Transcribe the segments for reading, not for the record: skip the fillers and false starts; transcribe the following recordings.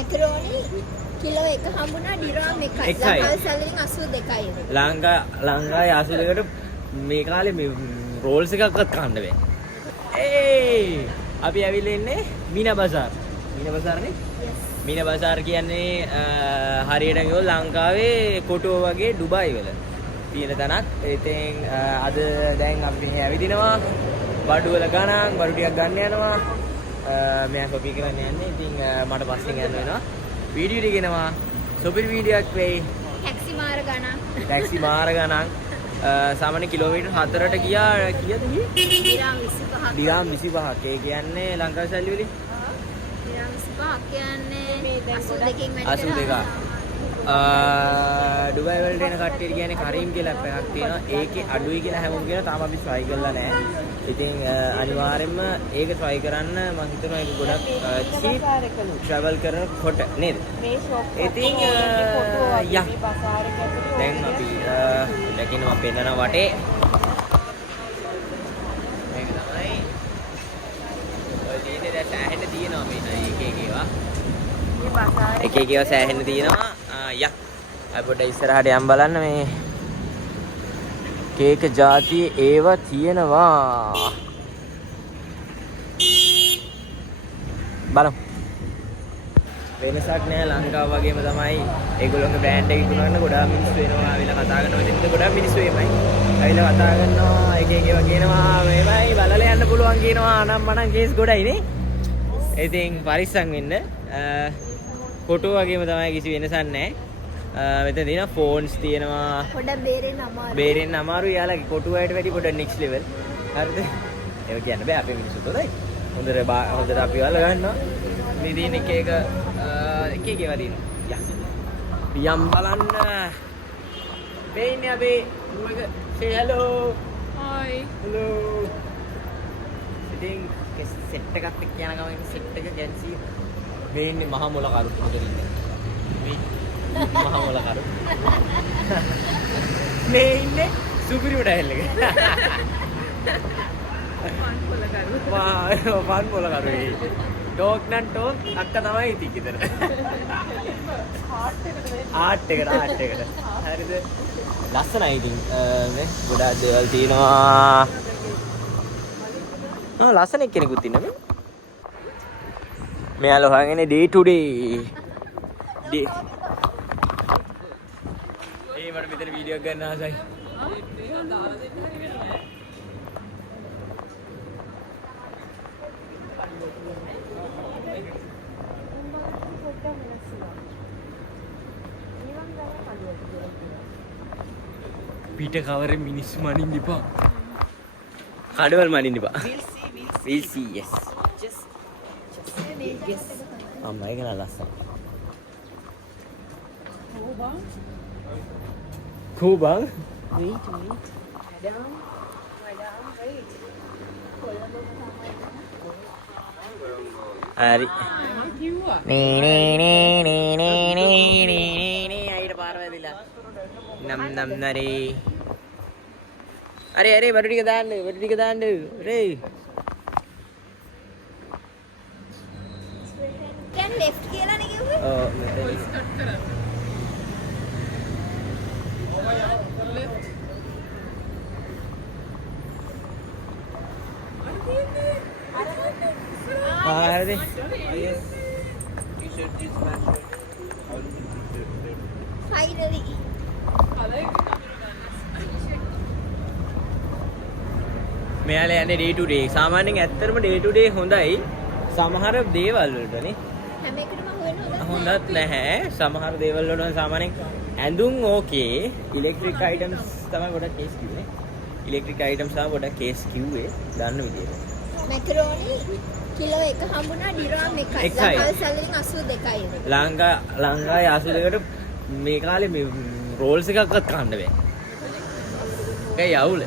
මැකරෝනි kilo 1 හම්බුණා ඩිරාම් 1යි. ලංකාවේ සැලරින් 82යි. ලංකාවේ 82කට මේ කාලේ මේ රෝල්ස් එකක්වත් කන්න බෑ. ඒ අපි ඇවිල්ලා ඉන්නේ මීනා බසාර්. මීනා බසාරනේ? Yes. මීනා බසාර් කියන්නේ හරියට ගියොත් ලංකාවේ කොටුව වගේ ඩුබායි වල තියෙන තැනක්. ඉතින් අද දැන් අපි මෙහි ඇවිදිනවා. බඩු වල ගණන් බඩු ටිකක් ගන්න යනවා. මම කොපි කරන්න යන්නේ. ඉතින් මට පස්සෙන් යන්න වෙනවා. වීඩියෝ ටික එනවා. සුපිරි වීඩියෝ එකක් වෙයි. ටැක්සි මාර ගණන්. ටැක්සි මාර ගණන්. සාමාන්‍ය කිලෝමීටර් 4ට ගියා කීයද ගියේ? දිරාම් 25ක්. දිරාම් 25ක්. ඒ කියන්නේ ලංකාවේ සල්ලි වලින් දිරාම් 25ක් කියන්නේ 82කින් වැඩි 82ක්. ඩුබායි වලට එන කට්ටියට කියන්නේ කරීම් කියලා ඇප් එකක් තියෙනවා. ඒකේ අඩුයි කියලා හැමෝම කියනවා. තාම අපි try කරලා නැහැ. ඉතින් අනිවාර්යෙන්ම ඒක try කරන්න මම හිතනවා ඒක ගොඩක් cheap travel කරනකොට නේද? මේ ෂොප් ඉතින් යා දැන් අපි දකින්න පෙන්නන වටේ මේක තමයි ඔය තියෙන්නේ දැන් සෑහෙන්න තියෙනවා මේ එක ඒවා සෑහෙන්න තියෙනවා යා අපි පොඩ්ඩක් ඉස්සරහට යම් බලන්න මේ කේක ಜಾති ඒවා තියෙනවා බලමු වෙනසක් නෑ ලංකාව වගේම තමයි ඒගොල්ලෝගේ බ්‍රෑන්ඩ් එක ඉක්මනට ගොඩාක් මිනිස්සු එනවා ආවිලා කතා කරනවා ඉතින් ගොඩාක් මිනිස්සු එමයයි ආවිලා කතා කරනවා එක එක ඒවා කියනවා මේවයි බලලා යන්න පුළුවන් කියනවා අනම් මනම් කේස් ගොඩයි නේ ඉතින් පරිස්සම් වෙන්න ෆොටෝ වගේම තමයි කිසි වෙනසක් නෑ මෙතන තියෙනවා ෆෝන්ස් තියෙනවා පොඩක් බේරෙන්න අමාරුයි යාළුවා කොටුවයට වැඩි පොඩක් නෙක්ස්ට් ලෙවල් හරිද ඒක කියන්න බෑ අපේ මිනිස්සුත් හොඳයි හොඳට අපි වල ගන්නවා මේ තියෙන එක ඒවා තියෙනවා යම් බලන්න වෙන්නේ අපි say hello hi hello ඉතින් සෙට් එකත් එක්ක යන ගමන් සෙට් එක ගැන්සි වෙන්නේ මහා මොල කරු මොකද ඉන්නේ මේ මහා මොල කරු මේ ඉන්නේ සුපිරි මොඩල් එක පාන් මොල කරු ටෝක් නම් ටෝක් අක්ක තමයි ඉතින් ඉතන ආට් එකට හරිද ලස්සනයි ඉතින් නේ ගොඩාක් දේවල් තියෙනවා ලස්සන කෙනෙකුත් ඉන්නවා මේ මෙයාලා හොයන්නේ day to day ඒ මට මෙතන වීඩියෝ එකක් ගන්න ආසයි පිට කවරේ මිනිස්සු මනින්න ඉපා කඩවල් මනින්න ඉපා we'll see yes අම්මා ඒක නා ලස්සන කෝබන් wait හරි නේ අයිට පාර වැදිලා නම් නරේ අරේ බඩු ටික දාන්න රේ දැන් left කියලා නේ කිව්වේ ඔව් හරි finally මෙයාලා යන්නේ day to day සාමාන්‍යයෙන් ඇත්තටම day to day හොඳයි සමහර දේවල් වලටනේ හැම එකටම හොඳත් නැහැ සමහර දේවල් වලට සාමාන්‍යයෙන් ඇඳුම් ඕකේ ඉලෙක්ට්‍රික් අයිටම්ස් තමයි ගොඩක් කේස් කිව්වේ ඉලෙක්ට්‍රික් අයිටම්ස් තමයි ගොඩක් කේස් කිව්වේ දන්න විදියට මැකරෝනි කිලෝ 1 හම්බුණා ඩිරාම් 1යි. ලංකාවේ සැලරින් 82යි. ලංකාවේ 82කට මේ කාලේ මේ රෝල්ස් එකක්වත් කන්න බෑ. ඒකයි අවුල.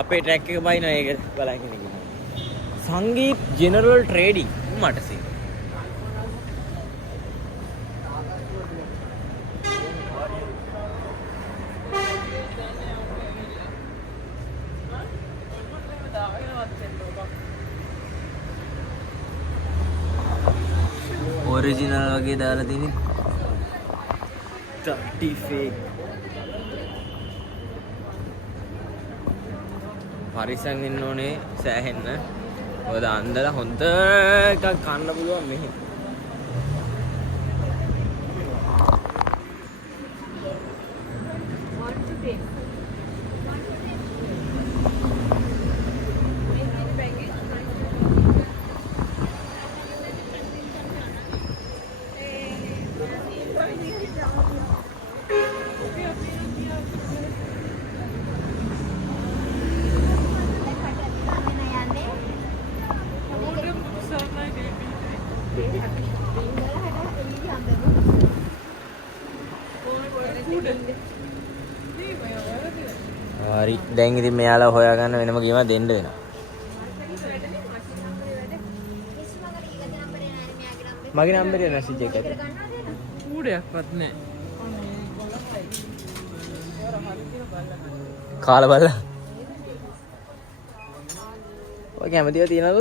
අපේ ට්‍රැක් එක බයිනවා ඒක බලන්න ඉන්න. සංගීත් ජෙනරල් ට්‍රේඩින් මට සී. ඔරිජිනල් වගේ දාලා තියෙන්නේ. ටටි ෆේක්. පරිස්සම් වෙන්න ඕනේ සෑහෙන්න. මොකද අන්දලා හොඳ එකක් කන්න පුළුවන් මෙහෙ. හරි දැන් ඉතින් මෙයාලා හොයාගන්න වෙනම ගේමක් දෙන්න වෙනවා. මගේ නම්බරේ මැසේජ් එකක් ඇද? ඌඩයක්වත් නැහැ. කාලා බලලා. ඔය කැමතිව තියනවද?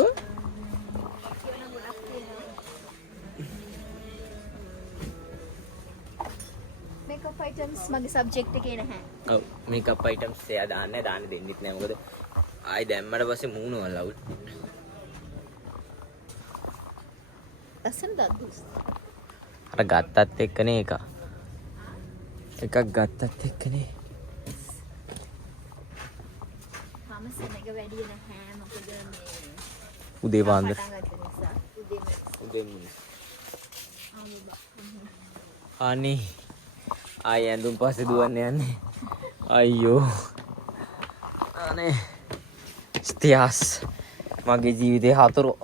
මේකප් අයිටම්ස් මගේ සබ්ජෙක්ට් එකේ නැහැ. ඔව් මේකප් අයිටම්ස් එයා දාන්නේ දෙන්නෙත් නෑ මොකද ආයි දැම්මට පස්සේ මූණ වල අවුල්. ලස්සන දද්දුස්. අර ගත්තත් එක්කනේ එකක් ගත්තත් එක්කනේ. තාම සෙනග වැඩි නැහැ මොකද මේ උදේ පාන්දර. උදේ අනේ ආයි ඇඳුම් පස්සේ දුවන්න යන්නේ. අයියෝ. අනේ ස්තියාස් මගේ ජීවිතේ හතරෝ.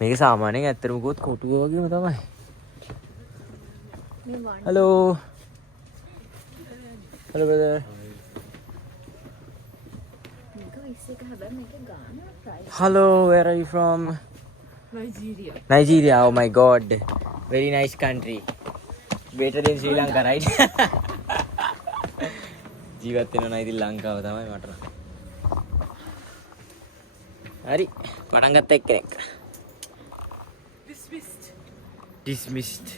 මේක සාමාන්‍යයෙන් ඇත්තටම ගොත් කොටුව වගේම තමයි. Hello. Hello brother. Hello, where are you from? Nigeria. Nigeria. Oh my God, very nice country. Better than Sri Lanka, right? ජීවත් වෙනවා නම් ඉතින් ලංකාව තමයි මට නම්. හරි පටන් ගත්ත එක්කෙනෙක්. Dismissed.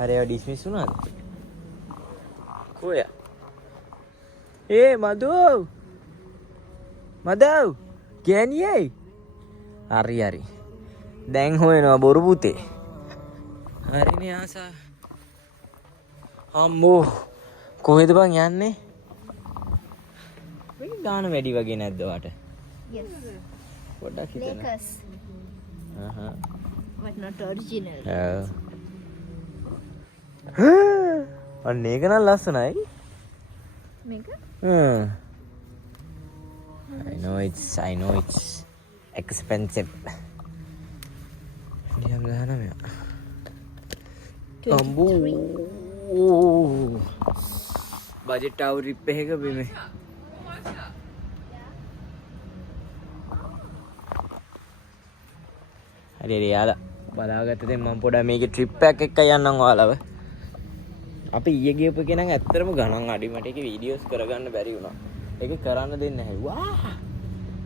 अरे यार डिसमिस सुना कोया ए मधु කියන්නේ හරි දැන් හොයනවා බොරු පුතේ හරිනේ ආසා අම්මෝ කොහෙද බං යන්නේ මේ ගාන වැඩි වගේ නැද්ද වාට yes පොඩ්ඩක් හිතන්න Lakers but not original අන්න ඒක නම් ලස්සනයි මේක I know it's expensive. Diam sana ya. Ambu. Budget tower rippe එක බිමේ. හරි යාලා බලාගත්ත දැන් මම පොඩ්ඩක් මේකේ ට්‍රිප් එකක් එක්ක යන්නම් ඔයාලව. අපි ඊයේ ගියපු එකේ නම් ඇත්තටම ගණන් අඩි මට ඒකේ වීඩියෝස් කරගන්න බැරි වුණා. ඒක කරන්න දෙන්නේ නැහැ. වා!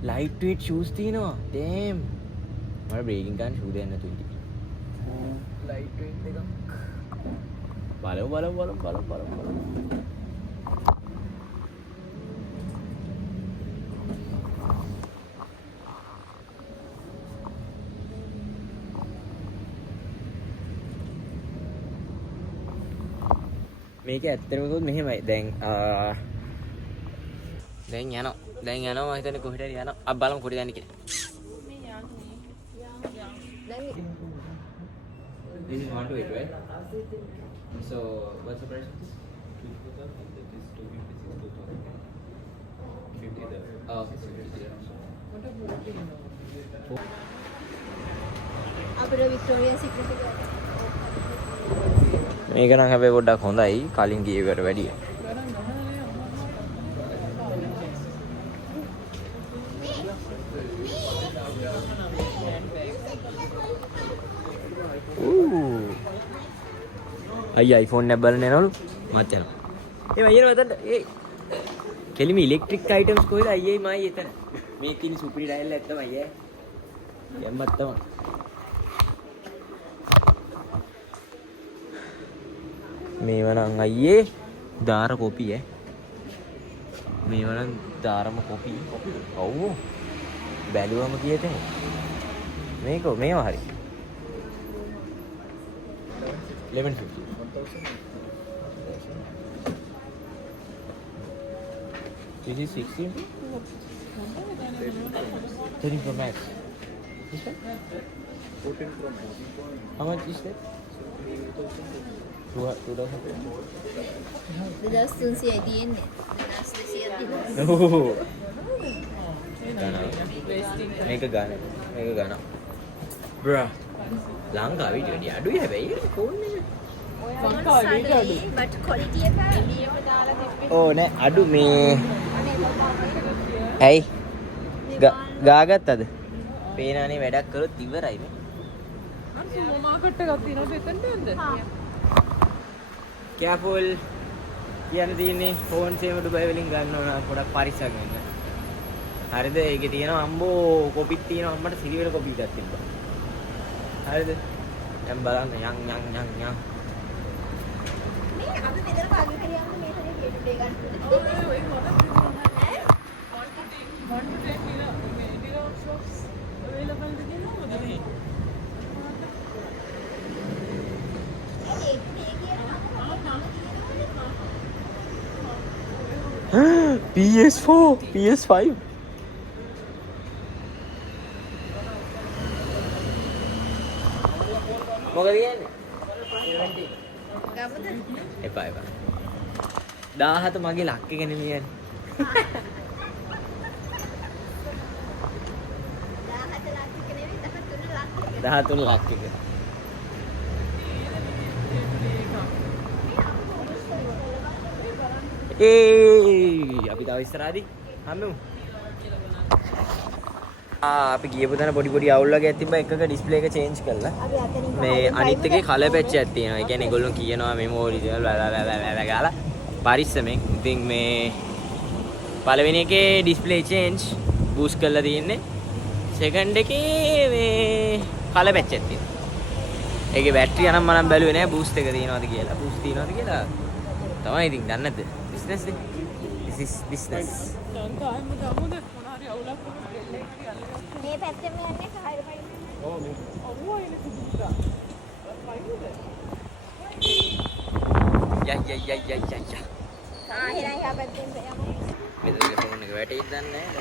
ලයිට් වේට් ෂූස් තියෙනවා. ඩෑම්. මට බ්‍රේකින් ගන්න ෂූ දෙන්න නැතුව ඉතින්. ලයිට් වේට් එකක්. බලමු. මේක ඇත්තටම කිව්වොත් මෙහෙමයි. දැන් යනවා මම හිතන්නේ කොහෙට හරි යනවා. අපි බලමු කොහෙද යන්නේ කියලා. This is 1 to 8, right? So what's the price of this? 2,000. That is 256, 2,000. 50 there. Oh, okay. අපේ වික්ටෝරියා සික්‍රට් එක මේක නම් හැබැයි පොඩ්ඩක් හොඳයි කලින් ගියේකට වැඩිය. අයියා iPhone එක බලන්න යනවලු මත් යනවා. ඒ මයියන මතන්න ඒ කෙලිම ඉලෙක්ට්‍රික් අයිටම්ස් කොහෙද අයියයි මයි එතන. මේ තියෙන සුපිරි ඩයල් එක තමයි අයියා. දැම්මත් තමයි. මේවා නම් අයියේ දාර කොපි ඈ. මේවා නම් දාරම කොපි. ඔව්. බැලුවම කීයට මේවා හරි. 1150. This is 16. 13 Pro Max. This one? 14 Pro Max. How much is that? 2000. 2300 තියෙන්නේ. 2200ක් තිබුණා. Oh. මේක ගන්න. Bruh. ලංකාවේ ඊට අඩුයි හැබැයි ෆෝන් එක. but quality එක ඕ නෑ අඩු මේ ඇයි ගාගත්තද පේනානේ වැඩක් කරොත් ඉවරයි මේ අර සුපර් මාකට් එකක් තියෙනවා මෙතනට යන්න. කැපුල් කියන්න තියෙන්නේ ෆෝන් සේම ඩුබයි වලින් ගන්න ඕන පොඩක් පරිස්සම් වෙන්න. හරිද? ඒකේ තියෙනවා අම්බෝ කොපිත් තියෙනවා අම්මට සිරිවල කොපි එකක් තිබ්බා. හරිද? දැන් බලන්න යන් මේ අපි මෙතන පාගි කරියන්න මේ තරේ ගේට් එක ගන්න. PS4 PS5 මොකද කියන්නේ ගමුද? එපා 17 මගේ ලක් එක නෙමෙයි යන්නේ 13 ලක් එක අපි තව ඉස්සරහදී හම්බෙමු. අපි ගියපු තැන පොඩි අවුල් වගේක් තිබ්බා එකක ඩිස්ප්ලේ එක චේන්ජ් කරලා. මේ අනිත් එකේ කලර් පැච් එකක් තියෙනවා. ඒ කියන්නේ ඒගොල්ලෝ කියනවා මෙමෝරි ගාලා පරිස්සමෙන්. ඉතින් මේ පළවෙනි එකේ ඩිස්ප්ලේ චේන්ජ් බූස්ට් කරලා තියෙන්නේ. සෙකන්ඩ් එකේ මේ කලර් පැච් එකක් තියෙනවා. ඒකේ බැටරිය නම් මම බැලුවේ නෑ බූස්ට් එක තියෙනවද කියලා. බූස්ට් තියෙනවද කියලා තමයි ඉතින් දන්නේ නැද්ද? business නේ. This is business. ලංකාවෙම ගමුද මොනාරි අවුලක් වුණොත් දෙල්ලේ හරි අල්ලගන්න. මේ පැත්තෙම යන්නේ කායර පයින්. ඔව් මේ අවුවා ඉන්නේ කුඩුටා. පයින්ද? යා. එහෙනම් එහා පැත්තෙන් යමු. මෙතන ෆෝන් එක වැටෙයිද දන්නේ නැහැ.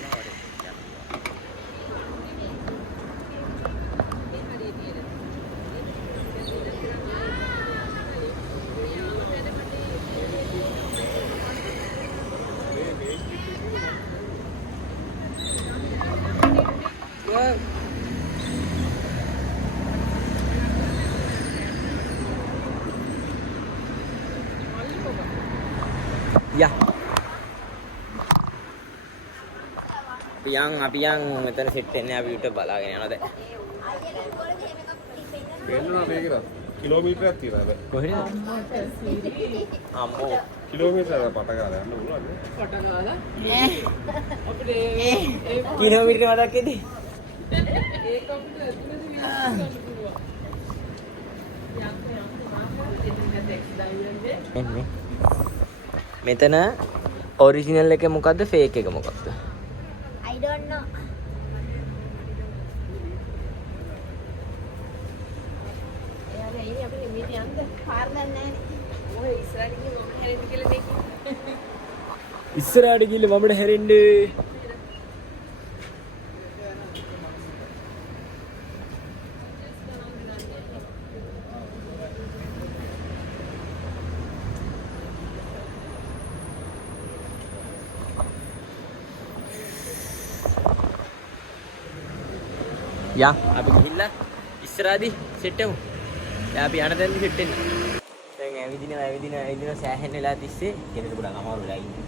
Ya. අපි යන් මෙතන සෙට් වෙන්නේ අපි උට බලාගෙන යනවා දැන්. පේන්නවා මේකද කිලෝමීටරයක් තියෙනවා දැන් කොහෙද? අම්මෝ කිලෝමීටරයක් පට ගාලා යන්න පුළුවන් නේ පටන් ගාලා අපිට ඒ කිලෝමීටර මතක් ඇති? ඒක අපිට ඇතුළේ විශ්වාස කරන්න පුළුවන්. මෙතන ඔරිජිනල් එක මොකද්ද ෆේක් එක මොකක්ද? I don't know. එයාලා එන්නේ අපි එමෙට යන්න. පාර දන්නේ නැහැ. ඔය ඉස්සරහට ගිහින් මම හැරෙන්න කියලා දෙකේ. ඉස්සරහට ගිහින් මමඩ හැරෙන්නේ. යා අපි ගිහිල්ලා ඉස්සරහදී සෙට් වෙමු. දැන් අපි යන තැනදී සෙට් වෙන්න. දැන් ඇවිදින සෑහෙන වෙලා තිස්සේ ගෙදර ගොඩක් අමාරු වෙලා ඉන්නේ.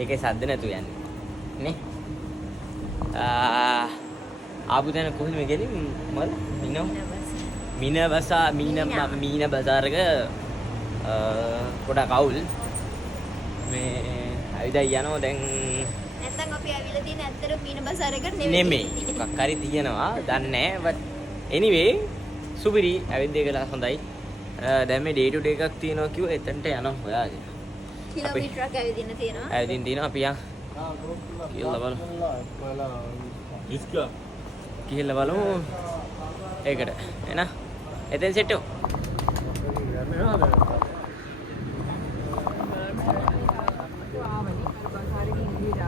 ඒකේ සද්ද නැතු යන්නේ. නේ? ආපු තැන කොහෙද මේ ගෙලින් මල ඉන්නව? මීන බසාරක පොඩක් කවුල් මේ ඇවිදයි යනවා දැන් නැත්තම් අපි ඇවිල්ලා තියෙන ඇත්තට මීන බසාරයකට නෙමෙයි මොකක් හරි තියෙනවා දන්නේ නැහැ but anyway සුපිරි ඇවිද්දේ කියලා හොඳයි දැන් මේ day to day එකක් තියෙනවා කිව්වා එතනට යනවා හොයාගෙන කිලෝමීටරයක් ඇවිදින්න තියෙනවා. ඇවිදින්න තියෙනවා අපි යන් කියලා බලමු කියලා බලමු ඒකට එන එතෙන් සෙට් එක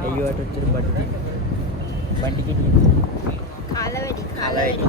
අයියෝට උත්තර බඩ කිටි කාලවැඩි.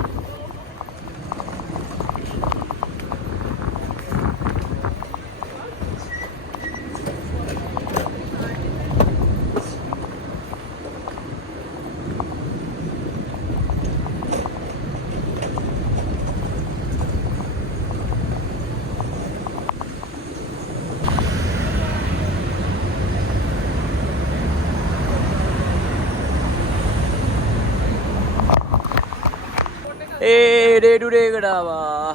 day to day එකට ආවා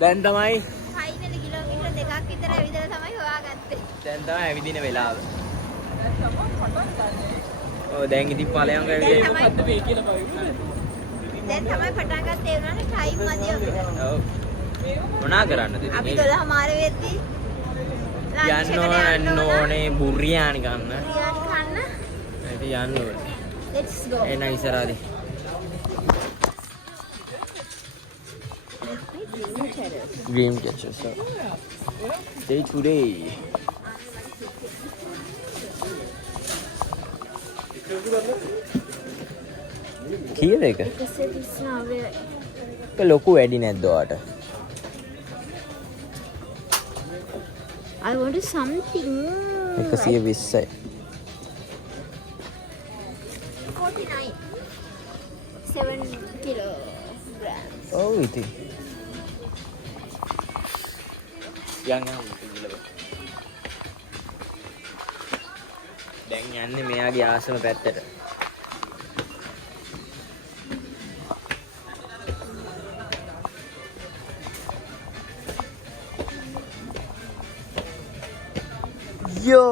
දැන් තමයි ෆයිනල් කිලෝමීටර දෙකක් විතර ඇවිදලා තමයි හොයාගත්තේ. දැන් තමයි ඇවිදින වෙලාව ඔව් දැන් ඉතින් ඵලයන් ඇවිදින මොකද්ද මේ කියලා බලන්න. දැන් තමයි පටන් ගත්තේ උනානේ ටයිම් මදිය අපිට. ඔව් මොනා කරන්නද ඉතින් අපි 12 මාර වෙද්දි යන්න ඕනේ බුරියානි ගන්න බිරියානි කන්න. ඉතින් යන්න ඕනේ Let's go. එන ඉස්සරහදී dream catcher so day to day කීයද එක? 139. ඒක ලොකු වැඩි නැද්ද ඔයාට? I want something. 120යි. 49. 7 kilograms. ඔව් ඉතින්. යන්න දැන් යන්නේ මෙයාගේ ආසම පැත්තට. Yo!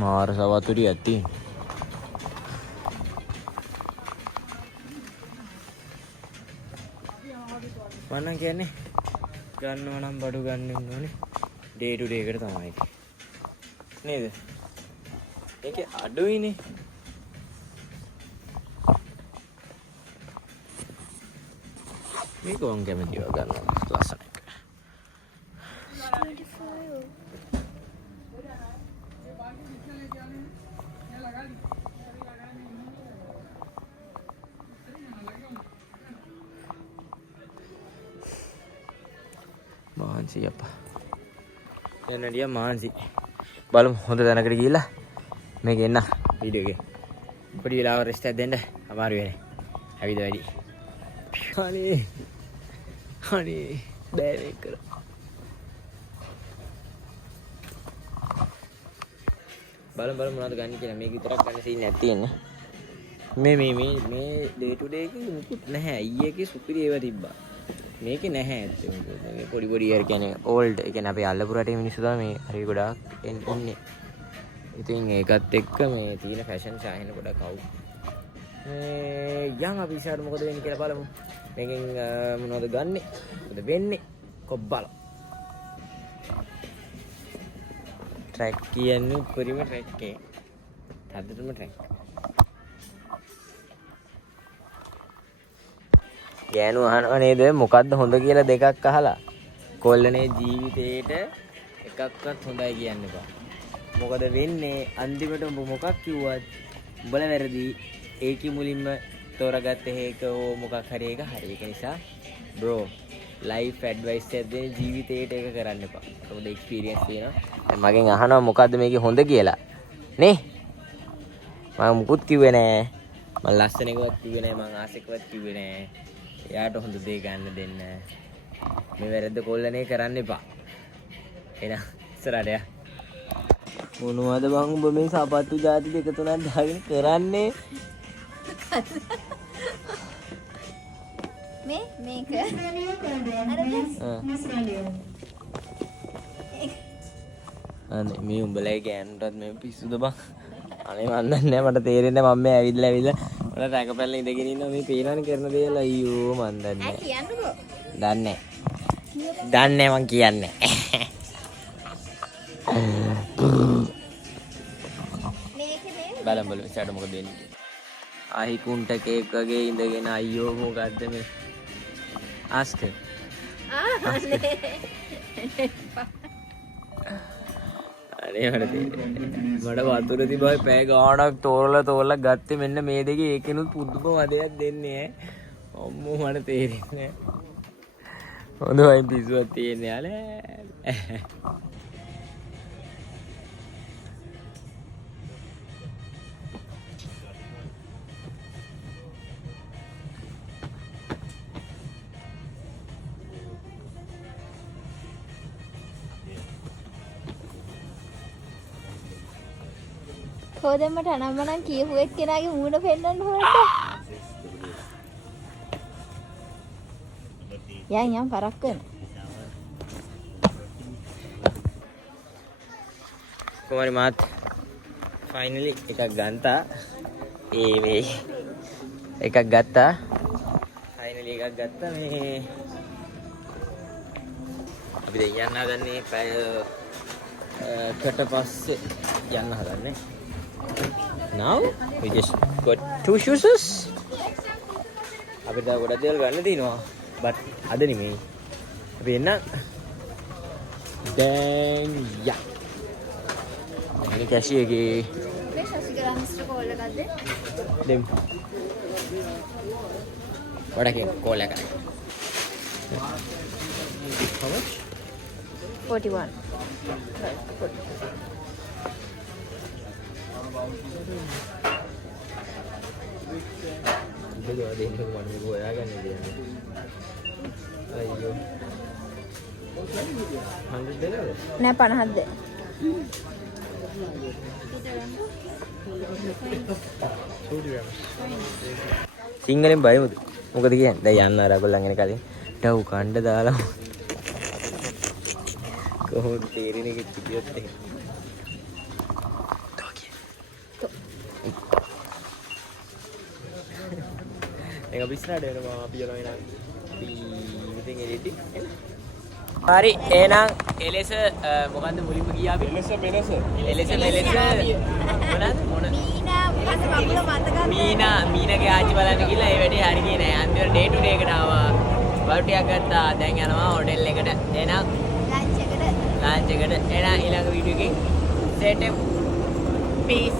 මාර සවතුරියක් තියෙනවා. මම කියන්නේ ගන්නවා නම් බඩු ගන්න ඕනේ day to day එකට තමයි නේද? ඒකේ අඩුයිනේ. මේක වොන් කැමතිව ගන්නවා ලස්සන එක. මාන්සි අප්පා එන්නඩියා මාන්සි බලමු හොඳ තැනකට ගිහිල්ලා මේක එන්න වීඩියෝ එකේ පොඩි වෙලාවක් රෙස්ට් එකක් දෙන්න අමාරු වෙන්නේ ඇවිද වැඩි අනේ බෑ මේක කර බලමු මොනවද ගන්න කියලා මේක විතරක් ගන්න සීන් එකක් තියෙන්නේ මේ day to day එකේ මුකුත් නැහැ ඊයේගේ සුපිරි ඒවා තිබ්බා මේකේ නැහැ ඇත්තටම මේ පොඩි පොඩි අර කියන්නේ ඕල්ඩ් ඒ කියන්නේ අපේ අල්ලපු රටේ මිනිස්සු තමයි මේ හරි ගොඩාක් ඉන්නේ ඉතින් ඒකත් එක්ක මේ තියෙන ෆැෂන් සාහින ගොඩක් අවු මේ යම් අපි ඉස්සරහට මොකද වෙන්නේ කියලා බලමු මේකෙන් මොනවද ගන්නෙ මොකද වෙන්නේ කොබ්බල ට්‍රැක් කියන්නේ උඩරිම ට්‍රැක් එකේ හදටම ට්‍රැක් ගෑනු අහනවා නේද මොකද්ද හොඳ කියලා දෙකක් අහලා කොල්ලනේ ජීවිතේට එකක්වත් හොඳයි කියන්න එපා මොකද වෙන්නේ අන්තිමට උඹ මොකක් කිව්වත් උඹලා වැරදි ඒකි මුලින්ම තෝරගත්ත හේක ඕ මොකක් හරි එක හරි ඒක නිසා බ්‍රෝ ලයිෆ් ඇඩ්වයිස් එකක් දෙන ජීවිතේට ඒක කරන්න එපා. මොකද එක්ස්පීරියන්ස් තියෙනවා. මගෙන් අහනවා මොකද්ද මේකේ හොඳ කියලා. නේ? මම මුකුත් කිව්වේ නෑ. මම ලස්සන එකවත් කිව්වේ නෑ. මම ආස එකවත් කිව්වේ නෑ. එයාට හොඳ දේ ගන්න දෙන්න. මේ වැරද්ද කොල්ලනේ කරන්න එපා. එහෙනම් ඉස්සරහට යා. මොනවද බං උඹ මේ සපත්තු ಜಾති දෙක තුනක් දාගෙන කරන්නේ? මේක අනේ මේ උඹලයි ගෑනුටත් මේ පිස්සුද බං? අනේ මන් දන්නේ නැහැ මට තේරෙන්නේ මම මේ ඇවිල්ලා මට රැකපැල්ල ඉඳගෙන ඉන්නවා මේ පේනවනේ කරන දේවල් අයියෝ මන් දන්නේ නැහැ. කියන්නකෝ. දන්නේ මං කියන්නේ. බලමු ඉස්සරහට මොකද වෙන්නේ. ආහි කුන්ට කේක් වගේ ඉඳගෙන අයියෝ මොකද්ද මේ ආස්ක අනේ මට වතුර තිබයි පැය ගාණක් තෝරලා ගත්තේ මෙන්න මේ දෙකේ ඒකෙනුත් පුදුම වදයක් දෙන්නේ අම්මෝ මට තේරෙන්නේ හොඳ වයින් පිස්සුවක් තියෙන්නේ යාලේ හොදෙමට අනම්මනම් කියපු එක්කෙනාගේ මූණ පෙන්වන්න හොරද? යන් පරක් වෙන. කුමාරි මාත් ෆයිනලි එකක් ගන්තා. මේ එකක් ගත්තා. ෆයිනලි එකක් ගත්තා මේ අපි දැන් යන්න හදන්නේ පැයකට පස්සේ යන්න හදන්නේ. Now we just got 2 shoes. අපිට ගොඩක් දේවල් ගන්න තියෙනවා. but අද නෙමෙයි. අපි එන්න. දැන් යා. මේ කැෂිය එකේ මේ ශෂිකලා මිස්ටර් කෝල් එකක්ද? දෙම්. වඩා කෝල් එකක්. How much? 41. Bây giờ điện thoại mọi người đã gần này ayo 100 දෙනවද නෑ 50ද සිංහලෙන් බයමුද මොකද කියන්නේ දැන් යන්න අර අගොල්ලන් එන කලින් ඩව් කණ්ඩ දාලා කොහොමද තේරෙන්නේ කිව්වොත් එහෙම Enggak bisa ada nama piano enak di meeting edit. Hari enang elesa මොකන්ද මුලින්ම ගියා අපි එලෙස මෙලෙස මොනද මීනා මොකද මගුල මතකද මීනාගේ ආච්චි බලන්න ගිහලා ඒ වැඩේ හරි ගියේ නෑ අන්තිමට ඩේ ටු ඩේ එකට ආවා බල්ටියක් ගත්තා දැන් යනවා හොටෙල් එකට එහෙනම් ලන්ච් එකට එහෙනම් ඊළඟ වීඩියෝ එකකින් සෙට් පීස්